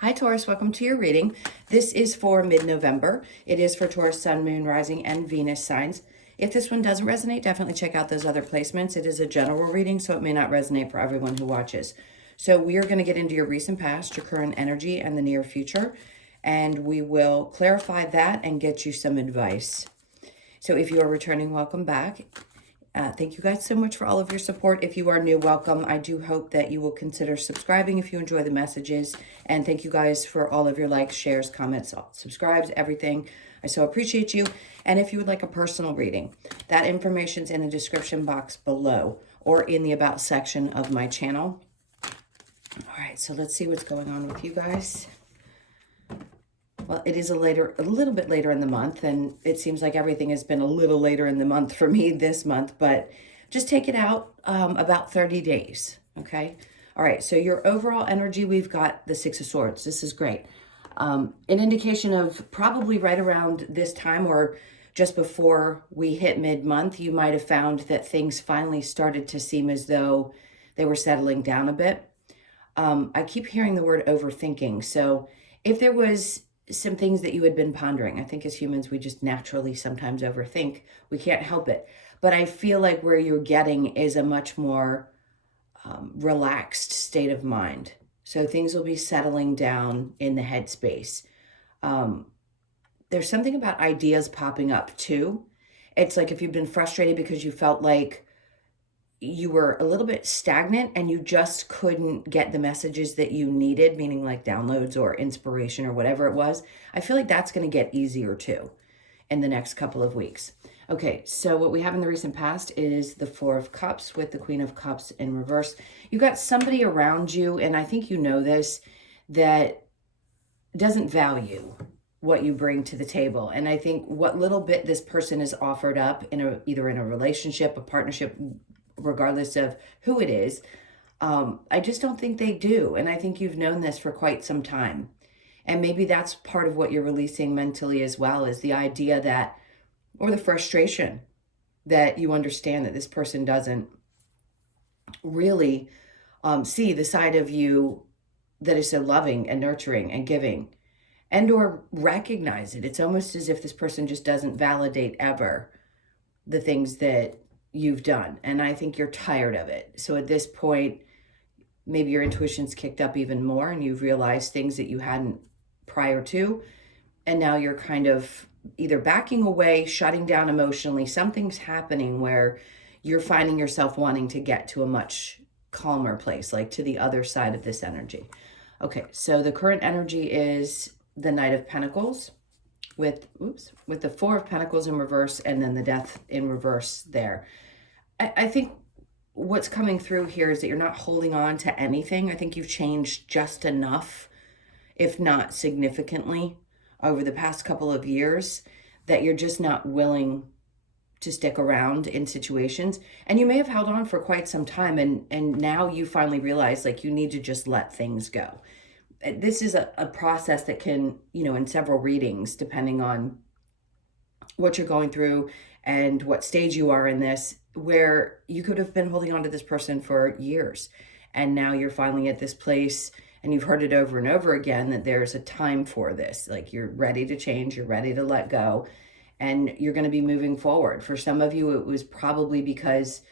Hi Taurus, welcome to your reading. This is for mid-November. It is for Taurus, Sun, Moon, Rising, and Venus signs. If this one doesn't resonate, definitely check out those other placements. It is a general reading, so it may not resonate for everyone who watches. So we are going to get into your recent past, your current energy, and the near future, and we will clarify that and get you some advice. So if you are returning, welcome back. Thank you guys so much for all of your support. If you are new, welcome. I do hope that you will consider subscribing if you enjoy the messages. And thank you guys for all of your likes, shares, comments, subscribes, everything. I so appreciate you. And if you would like a personal reading, that information's in the description box below or in the About section of my channel. All right, so let's see what's going on with you guys. Well, it is a little bit later in the month, and it seems like everything has been a little later in the month for me this month, but just take it out about 30 days, okay? All right, so your overall energy, we've got the Six of Swords. This is great. An indication of probably right around this time or just before we hit mid-month, you might have found that things finally started to seem as though they were settling down a bit. I keep hearing the word overthinking, so if there was some things that you had been pondering. I think as humans, we just naturally sometimes overthink. We can't help it. But I feel like where you're getting is a much more relaxed state of mind. So things will be settling down in the headspace. There's something about ideas popping up too. It's like if you've been frustrated because you felt like you were a little bit stagnant and you just couldn't get the messages that you needed, meaning like downloads or inspiration or whatever it was, I feel like that's going to get easier too in the next couple of weeks. Okay, so what we have in the recent past is the Four of Cups with the Queen of Cups in reverse. You got somebody around you, and I think you know this, that doesn't value what you bring to the table. And I think what little bit this person is offered up in either in a relationship, a partnership, regardless of who it is, I just don't think they do. And I think you've known this for quite some time. And maybe that's part of what you're releasing mentally as well, is the idea that, or the frustration that you understand that this person doesn't really see the side of you that is so loving and nurturing and giving, and or recognize it. It's almost as if this person just doesn't validate ever the things that you've done. And I think you're tired of it. So at this point, maybe your intuition's kicked up even more and you've realized things that you hadn't prior to. And now you're kind of either backing away, shutting down emotionally. Something's happening where you're finding yourself wanting to get to a much calmer place, like to the other side of this energy. Okay, so the current energy is the Knight of Pentacles with the Four of Pentacles in reverse and then the Death in reverse there. I think what's coming through here is that you're not holding on to anything. I think you've changed just enough, if not significantly, over the past couple of years that you're just not willing to stick around in situations. And you may have held on for quite some time and now you finally realize like you need to just let things go. This is a process that can, in several readings, depending on what you're going through and what stage you are in this, where you could have been holding on to this person for years. And now you're finally at this place and you've heard it over and over again that there's a time for this. Like you're ready to change, you're ready to let go, and you're going to be moving forward. For some of you, it was probably because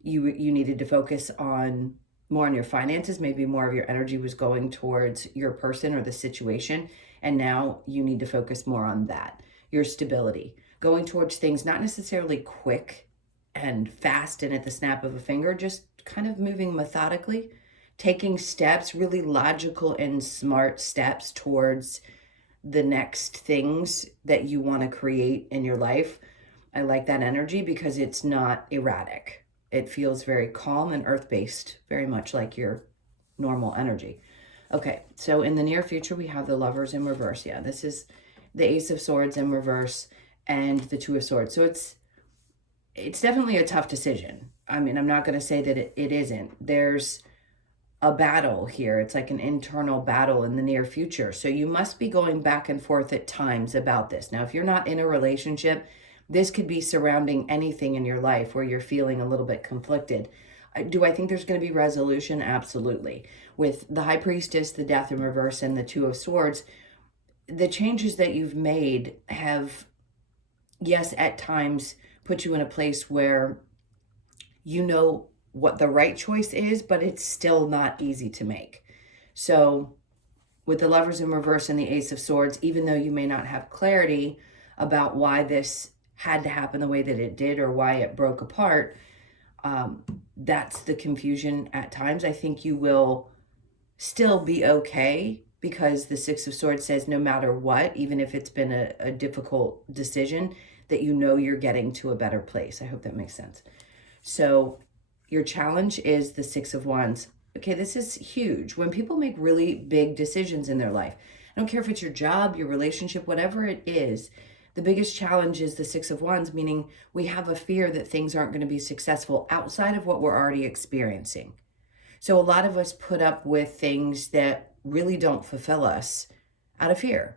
you needed to focus on more on your finances. Maybe more of your energy was going towards your person or the situation. And now you need to focus more on that, your stability, going towards things, not necessarily quick and fast and at the snap of a finger, just kind of moving methodically, taking steps, really logical and smart steps towards the next things that you want to create in your life. I like that energy because it's not erratic. It feels very calm and earth-based, very much like your normal energy. Okay, so in the near future, we have the Lovers in reverse. Yeah, this is the Ace of Swords in reverse and the Two of Swords. So it's definitely a tough decision. I mean, I'm not going to say that it isn't. There's a battle here. It's like an internal battle in the near future. So you must be going back and forth at times about this. Now, if you're not in a relationship, this could be surrounding anything in your life where you're feeling a little bit conflicted. Do I think there's going to be resolution? Absolutely. With the High Priestess, the Death in reverse, and the Two of Swords, the changes that you've made have, yes, at times put you in a place where you know what the right choice is, but it's still not easy to make. So with the Lovers in reverse and the Ace of Swords, even though you may not have clarity about why this had to happen the way that it did or why it broke apart, that's the confusion at times. I think you will still be okay, because the Six of Swords says no matter what, even if it's been a difficult decision, that you know you're getting to a better place. I hope that makes sense. So your challenge is the Six of Wands. Okay, this is huge. When people make really big decisions in their life, I don't care if it's your job, your relationship, whatever it is, the biggest challenge is the Six of Wands, meaning we have a fear that things aren't going to be successful outside of what we're already experiencing. So a lot of us put up with things that really don't fulfill us out of fear.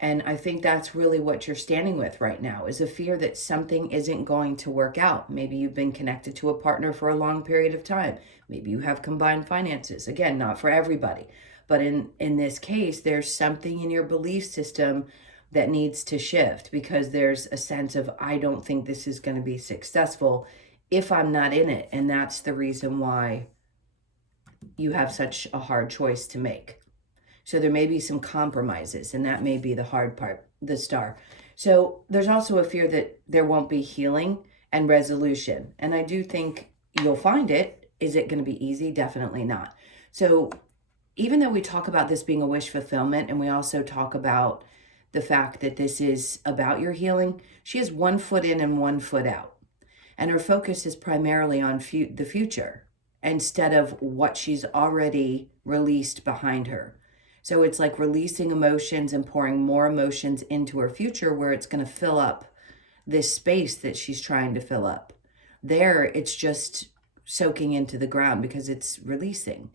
And I think that's really what you're standing with right now, is a fear that something isn't going to work out. Maybe you've been connected to a partner for a long period of time. Maybe you have combined finances. Again, not for everybody. But in this case, there's something in your belief system that needs to shift, because there's a sense of, I don't think this is going to be successful if I'm not in it. And that's the reason why you have such a hard choice to make. So there may be some compromises, and that may be the hard part, the star. So there's also a fear that there won't be healing and resolution. And I do think you'll find it. Is it going to be easy? Definitely not. So even though we talk about this being a wish fulfillment, and we also talk about the fact that this is about your healing, she has 1 foot in and 1 foot out. And her focus is primarily on the future instead of what she's already released behind her. So it's like releasing emotions and pouring more emotions into her future, where it's going to fill up this space that she's trying to fill up. There, it's just soaking into the ground because it's releasing,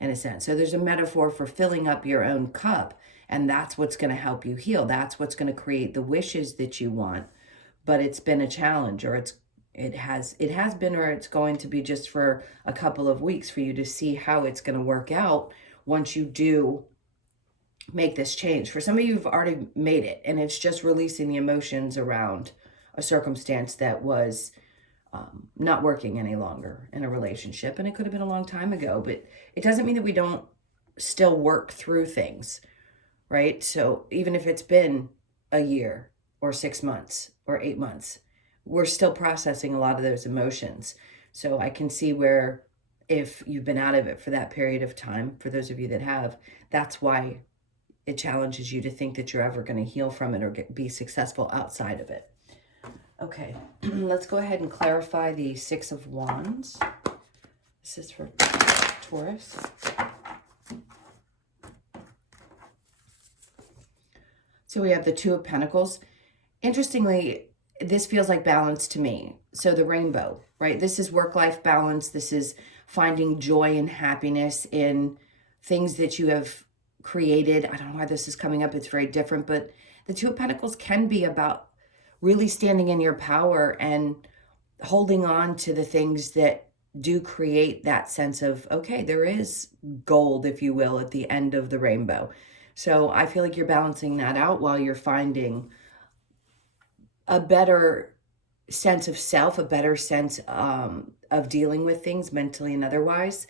in a sense. So there's a metaphor for filling up your own cup, and that's what's going to help you heal. That's what's going to create the wishes that you want. But it's been a challenge, or it has been, or it's going to be just for a couple of weeks for you to see how it's going to work out once you do make this change. For some of you, you've already made it, and it's just releasing the emotions around a circumstance that was not working any longer in a relationship. And it could have been a long time ago, but it doesn't mean that we don't still work through things, right? So even if it's been a year or 6 months or 8 months, we're still processing a lot of those emotions. So I can see where, if you've been out of it for that period of time, for those of you that have, that's why it challenges you to think that you're ever going to heal from it or be successful outside of it. Okay, let's go ahead and clarify the Six of Wands. This is for Taurus. So we have the Two of Pentacles. Interestingly, this feels like balance to me. So the rainbow, right? This is work-life balance. This is finding joy and happiness in things that you have created. I don't know why this is coming up. It's very different, but the Two of Pentacles can be about really standing in your power and holding on to the things that do create that sense of, okay, there is gold, if you will, at the end of the rainbow. So I feel like you're balancing that out while you're finding a better sense of self, a better sense of dealing with things mentally and otherwise.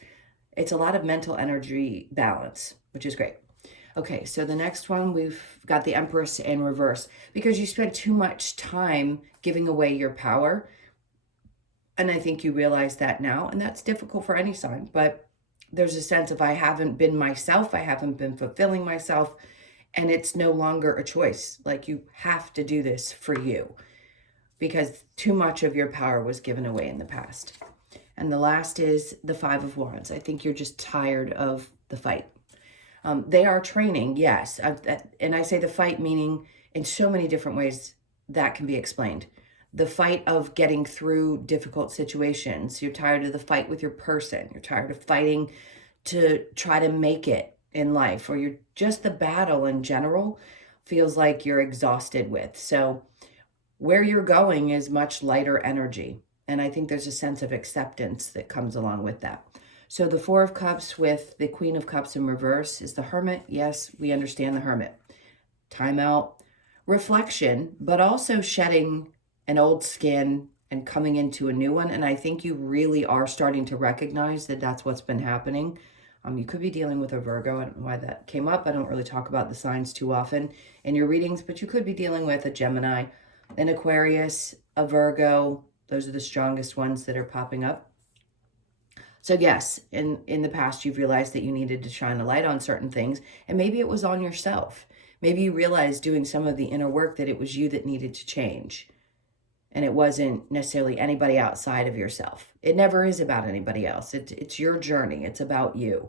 It's a lot of mental energy balance, which is great. Okay, so the next one, we've got the Empress in reverse, because you spent too much time giving away your power. And I think you realize that now, and that's difficult for any sign, but there's a sense of, I haven't been myself, I haven't been fulfilling myself, and it's no longer a choice. Like, you have to do this for you, because too much of your power was given away in the past. And the last is the Five of Wands. I think you're just tired of the fight. They are training, yes. And I say the fight, meaning in so many different ways that can be explained. The fight of getting through difficult situations. You're tired of the fight with your person. You're tired of fighting to try to make it in life, or you're just, the battle in general feels like you're exhausted with. So where you're going is much lighter energy. And I think there's a sense of acceptance that comes along with that. So the Four of Cups with the Queen of Cups in reverse is the Hermit. Yes, we understand the Hermit. Time out, reflection, but also shedding an old skin and coming into a new one. And I think you really are starting to recognize that that's what's been happening. You could be dealing with a Virgo. I don't know why that came up. I don't really talk about the signs too often in your readings, but you could be dealing with a Gemini, an Aquarius, a Virgo. Those are the strongest ones that are popping up. So yes, in the past, you've realized that you needed to shine a light on certain things, and maybe it was on yourself. Maybe you realized doing some of the inner work that it was you that needed to change, and it wasn't necessarily anybody outside of yourself. It never is about anybody else. It's your journey. It's about you.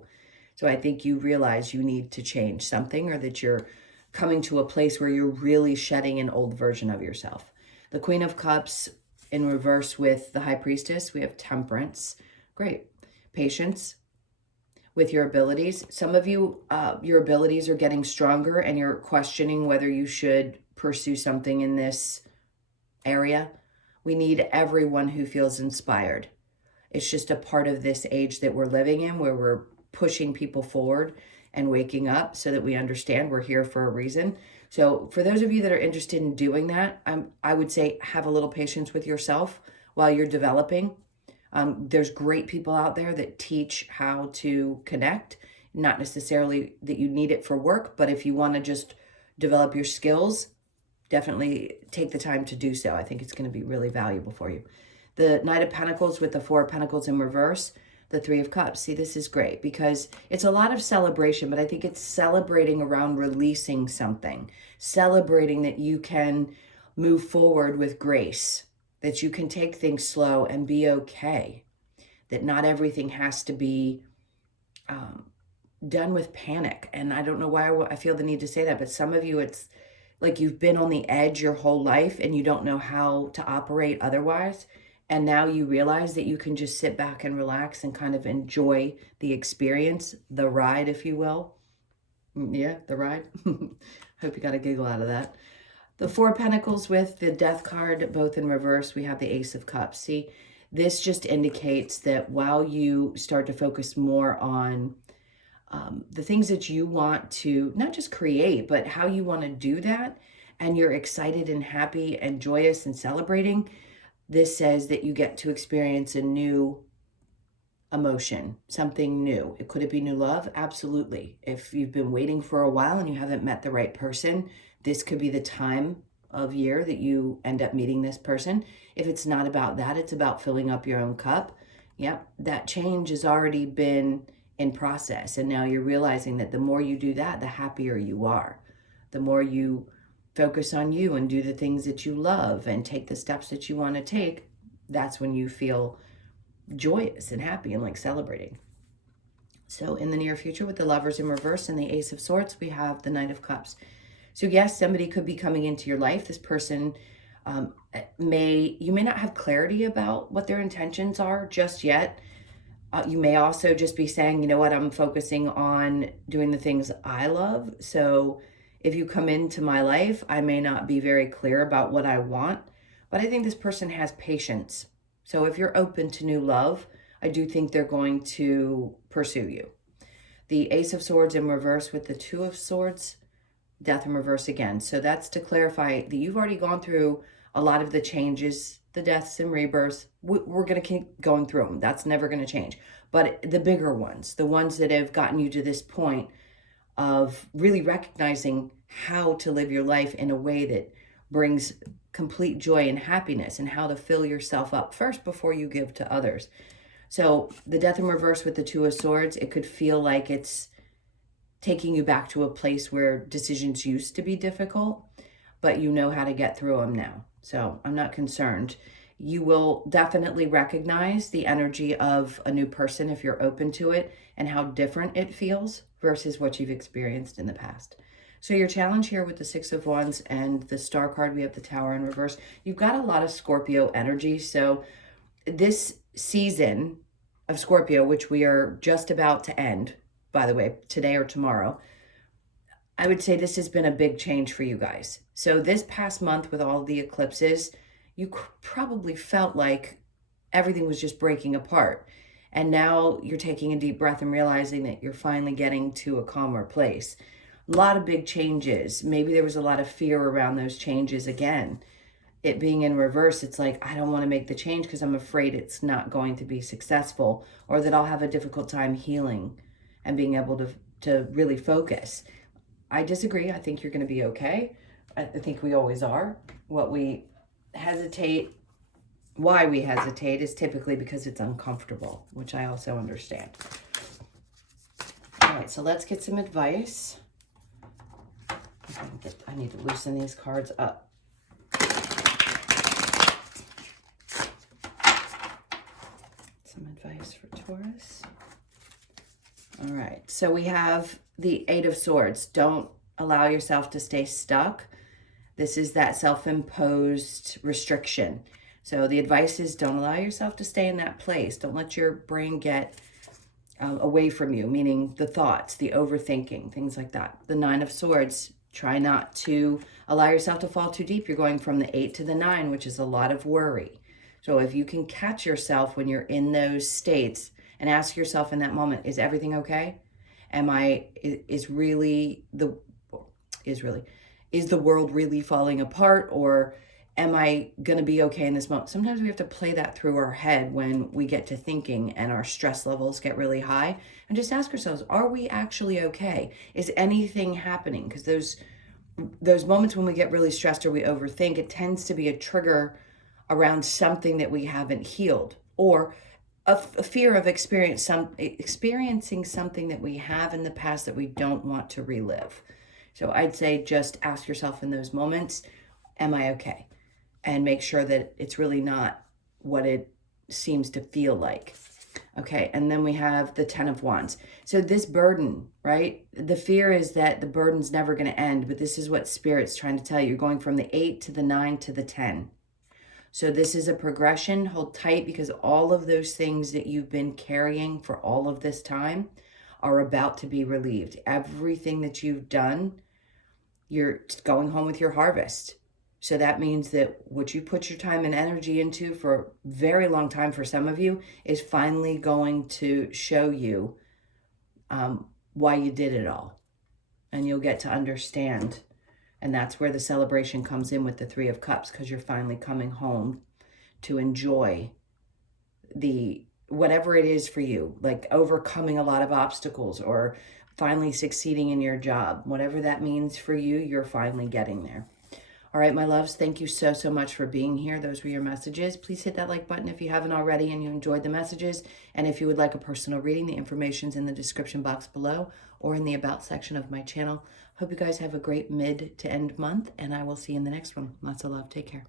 So I think you realize you need to change something, or that you're coming to a place where you're really shedding an old version of yourself. The Queen of Cups in reverse with the High Priestess, we have Temperance. Great. Patience with your abilities. Some of you, your abilities are getting stronger and you're questioning whether you should pursue something in this area. We need everyone who feels inspired. It's just a part of this age that we're living in, where we're pushing people forward and waking up so that we understand we're here for a reason. So for those of you that are interested in doing that, I would say have a little patience with yourself while you're developing. There's great people out there that teach how to connect, not necessarily that you need it for work, but if you want to just develop your skills, definitely take the time to do so. I think it's going to be really valuable for you. The Knight of Pentacles with the Four of Pentacles in reverse, the Three of Cups. See, this is great because it's a lot of celebration, but I think it's celebrating around releasing something, celebrating that you can move forward with grace, that you can take things slow and be okay, that not everything has to be done with panic. And I don't know why I feel the need to say that, but some of you, it's like you've been on the edge your whole life and you don't know how to operate otherwise. And now you realize that you can just sit back and relax and kind of enjoy the experience, the ride, if you will. Yeah, the ride. Hope you got a giggle out of that. The Four of Pentacles with the Death card, both in reverse, we have the Ace of Cups. See, this just indicates that while you start to focus more on the things that you want to not just create, but how you want to do that, and you're excited and happy and joyous and celebrating, this says that you get to experience a new emotion, something new. Could it be new love? Absolutely. If you've been waiting for a while and you haven't met the right person, this could be the time of year that you end up meeting this person. If it's not about that, it's about filling up your own cup. Yep, that change has already been in process. And now you're realizing that the more you do that, the happier you are. The more you focus on you and do the things that you love and take the steps that you want to take, that's when you feel joyous and happy and like celebrating. So in the near future, with the Lovers in reverse and the Ace of Swords, we have the Knight of Cups. So yes, somebody could be coming into your life. This person you may not have clarity about what their intentions are just yet. You may also just be saying, you know what, I'm focusing on doing the things I love. So if you come into my life, I may not be very clear about what I want, but I think this person has patience. So if you're open to new love, I do think they're going to pursue you. The Ace of Swords in reverse with the Two of Swords, Death in reverse again. So that's to clarify that you've already gone through a lot of the changes, the deaths and rebirths. We're going to keep going through them. That's never going to change. But the bigger ones, the ones that have gotten you to this point of really recognizing how to live your life in a way that brings complete joy and happiness, and how to fill yourself up first before you give to others. So the Death in reverse with the Two of Swords, it could feel like it's taking you back to a place where decisions used to be difficult, but you know how to get through them now. So I'm not concerned. You will definitely recognize the energy of a new person if you're open to it, and how different it feels versus what you've experienced in the past. So your challenge here with the Six of Wands and the Star card, we have the Tower in reverse. You've got a lot of Scorpio energy. So this season of Scorpio, which we are just about to end, by the way, today or tomorrow, I would say this has been a big change for you guys. So this past month with all the eclipses, you probably felt like everything was just breaking apart. And now you're taking a deep breath and realizing that you're finally getting to a calmer place. A lot of big changes. Maybe there was a lot of fear around those changes again. It being in reverse, it's like, I don't want to make the change because I'm afraid it's not going to be successful, or that I'll have a difficult time healing and being able to really focus. I disagree. I think you're going to be okay. I think we always are. Why we hesitate is typically because it's uncomfortable, which I also understand. All right, so let's get some advice. I need to loosen these cards up. Some advice for Taurus. All right, so we have the Eight of Swords. Don't allow yourself to stay stuck. This is that self-imposed restriction. So the advice is don't allow yourself to stay in that place. Don't let your brain get away from you, meaning the thoughts, the overthinking, things like that. The Nine of Swords, try not to allow yourself to fall too deep. You're going from the 8 to the 9, which is a lot of worry. So if you can catch yourself when you're in those states and ask yourself in that moment, is everything okay? Is the world really falling apart, or am I going to be okay in this moment? Sometimes we have to play that through our head when we get to thinking and our stress levels get really high, and just ask ourselves, are we actually okay? Is anything happening? Because those moments when we get really stressed or we overthink, it tends to be a trigger around something that we haven't healed, or a fear of experiencing something that we have in the past that we don't want to relive. So I'd say just ask yourself in those moments, am I okay? And make sure that it's really not what it seems to feel like. Okay, and then we have the 10 of Wands. So this burden, right? The fear is that the burden's never going to end, but this is what Spirit's trying to tell you. You're going from the 8 to the 9 to the 10. So this is a progression. Hold tight, because all of those things that you've been carrying for all of this time are about to be relieved. Everything that you've done, you're going home with your harvest. So that means that what you put your time and energy into for a very long time for some of you is finally going to show you why you did it all. And you'll get to understand. And that's where the celebration comes in with the Three of Cups, because you're finally coming home to enjoy whatever it is for you, like overcoming a lot of obstacles or finally succeeding in your job. Whatever that means for you, you're finally getting there. All right, my loves, thank you so, so much for being here. Those were your messages. Please hit that like button if you haven't already and you enjoyed the messages. And if you would like a personal reading, the information's in the description box below or in the About section of my channel. Hope you guys have a great mid to end month, and I will see you in the next one. Lots of love. Take care.